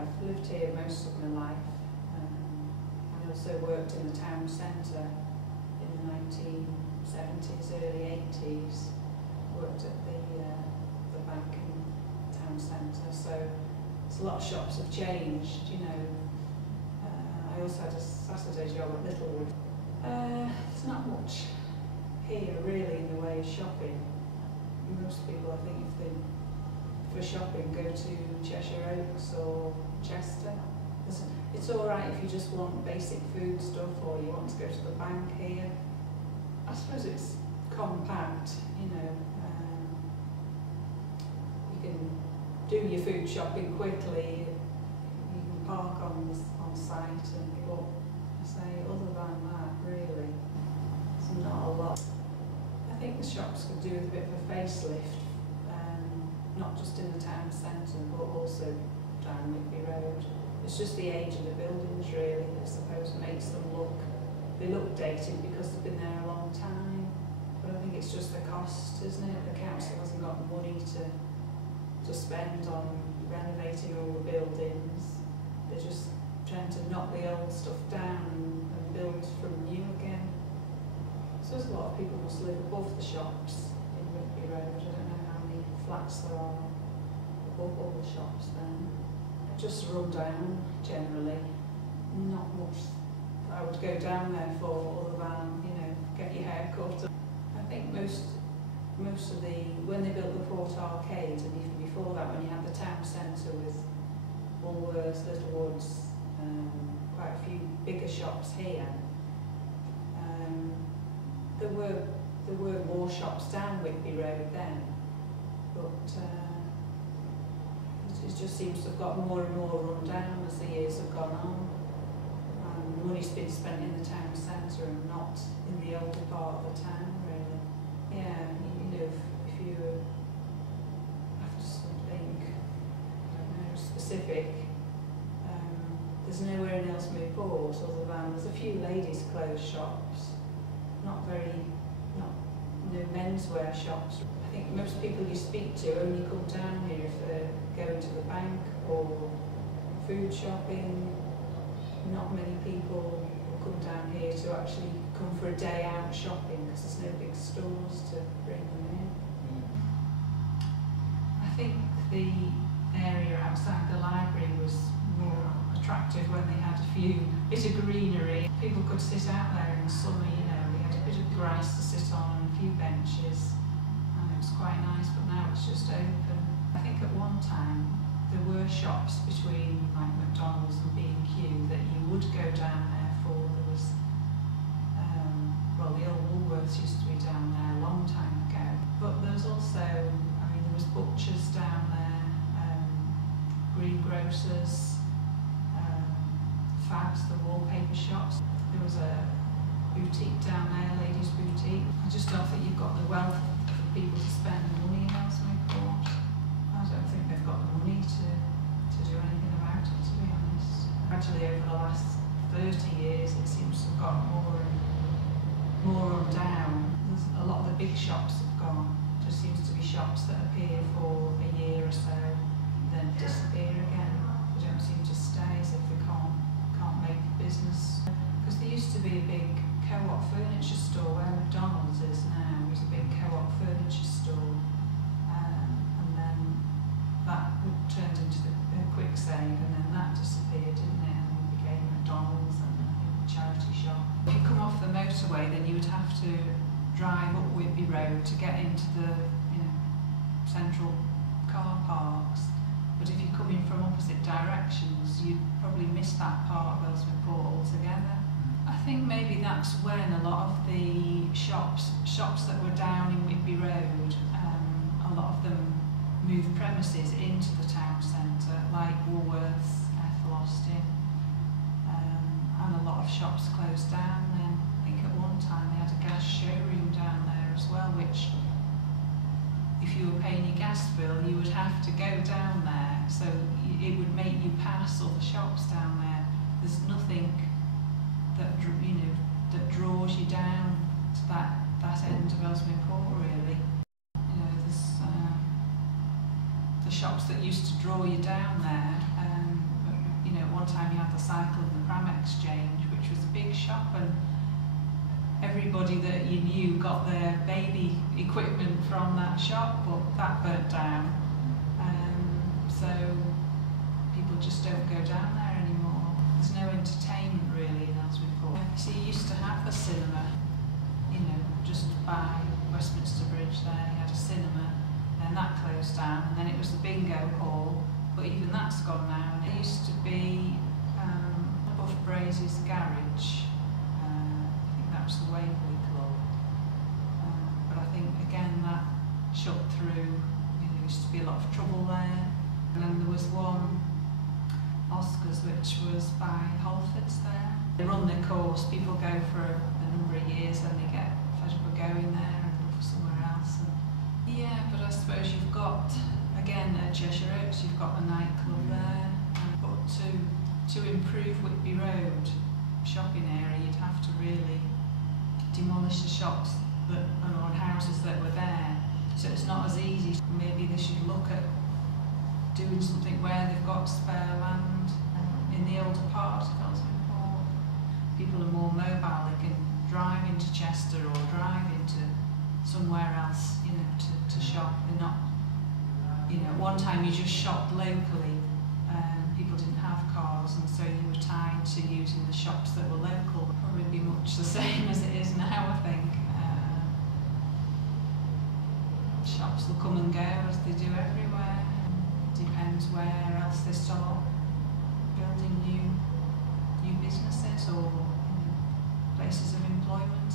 I've lived here most of my life. I also worked in the town centre in the 1970s, early 80s. Worked at the bank in the town centre, so a lot of shops have changed, you know. I also had a Saturday job at Littlewood. There's not much here really in the way of shopping. Most people, I think, if they for shopping go to Cheshire Oaks or Chester. It's alright if you just want basic food stuff or you want to go to the bank here. I suppose it's compact, you know. You can do your food shopping quickly. You can park on site and go. I say, other than that, really, it's not a lot. I think the shops could do with a bit of a facelift, not just in the town centre, but also down Whitby Road. It's just the age of the buildings, really, I suppose, makes them they look dated because they've been there a long time. But I think it's just the cost, isn't it? The council hasn't got money to spend on renovating all the buildings. They just tend to knock the old stuff down and build from new again. So there's a lot of people must live above the shops in Whitby Road. I don't know how many flats there are above all the shops then. Just run down generally. Not much I would go down there for other than, you know, get your hair cut. I think most of when they built the Port Arcade, and even before that, when you had the town centre with Woolworths, Littlewoods, quite a few bigger shops here, there were more shops down Whitby Road then, but it just seems to have got more and more run down as the years have gone on. Money's been spent in the town centre and not in the older part of the town, really. Yeah, you know, if you have to think, I don't know, specific, there's nowhere in Ellesmere Port other than there's a few ladies' clothes shops, no menswear shops. I think most people you speak to only come down here if they're going to the bank or food shopping. Not many people come down here to actually come for a day out shopping because there's no big stores to bring them in. I think the area outside the library was more attractive when they had a bit of greenery. People could sit out there in the summer, you know, we had a bit of grass to sit on, a few benches, and it was quite nice, but now it's just open. I think at one time there were shops between like McDonald's and B&Q that you would go down there for. There was, well, the old Woolworths used to be down there a long time ago. But there was also, I mean, there was butchers down there, greengrocers, Fabs, the wallpaper shops. There was a boutique down there, ladies' boutique. I just don't think you've got the wealth for people to spend money in Ellesmere Port. I don't think they've got the money to do anything about it, to be honest. Actually, over the last 30 years, it seems to have got more run down. There's a lot of the big shops have gone. There seems to be shops that appear for a year or so, then disappear again. They don't seem to stay as if they can't make business. Because there used to be a big co-op furniture store where McDonald's is now. There's a big co-op furniture store. That turned into the quicksave, and then that disappeared, didn't it? And it became McDonald's and I think a charity shop. If you come off the motorway, then you would have to drive up Whitby Road to get into the, you know, central car parks. But if you're coming from opposite directions, you'd probably miss that part of Ellesmere Port altogether. I think maybe that's when a lot of the shops that were down in Whitby Road, a lot of them moved premises into the town centre, like Woolworths, Ethel Austin, and a lot of shops closed down then. I think at one time they had a gas showroom down there as well, which if you were paying your gas bill you would have to go down there, so it would make you pass all the shops down there. There's nothing that, you know, that draws you down to that end of Ellesmere Port, really. The shops that used to draw you down there, you know, at one time you had the Cycle and the Pram Exchange, which was a big shop, and everybody that you knew got their baby equipment from that shop, but that burnt down. So people just don't go down there anymore. There's no entertainment really in Ellesmere Port. So you used to have the cinema, you know, just by Westminster Bridge there, you had a cinema, and that closed down, and then it was the bingo hall, but even that's gone now. And it used to be above Brazy's garage. I think that was the Waverley Club. But I think again that shut through. You know, there used to be a lot of trouble there. And then there was one, Oscars, which was by Holford's there. They run their course, people go for a number of years and they get fed up of going there and look for somewhere else. And yeah, but I suppose you've got, again at Cheshire Oaks, you've got a nightclub there. But to improve Whitby Road shopping area, you'd have to really demolish the shops that, or houses that were there. So it's not as easy. Maybe they should look at doing something where they've got spare land in the older part of Ellesmere Port. People are more mobile, they can drive into Chester or drive into somewhere else, you know, to shop. They're not, you know, at one time you just shopped locally, people didn't have cars, and so you were tied to using the shops that were local. Probably be much the same as it is now, I think. Shops will come and go as they do everywhere. Depends where else they start building new businesses or, you know, places of employment.